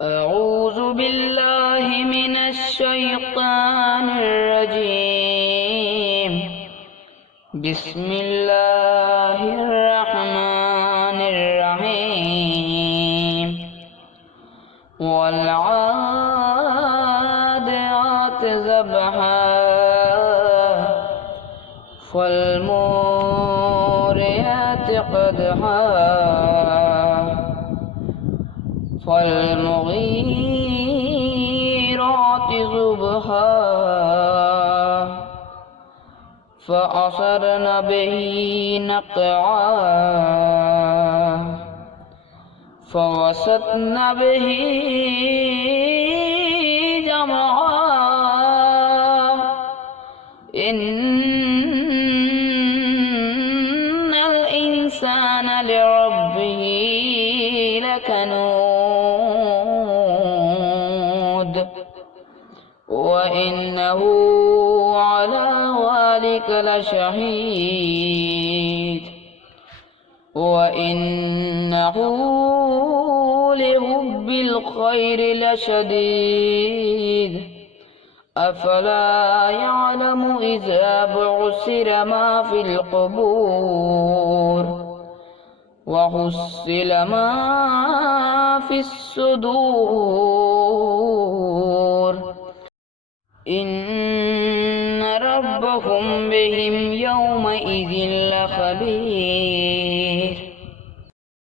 أعوذ بالله من الشيطان الرجيم. بسم الله الرحمن الرحيم. والعاديات ضبحا فالموريات قدحا فالمغيرات صبحا فأثرن به نقعا فوسطن به جمعا إن الإنسان لربه لكنود وإنه على ذلك لشهيد وإنه لحب الخير لشديد أفلا يعلم إذا بعثر ما في القبور وحصل ما في الصدور إن ربهم بهم يومئذ لخبير.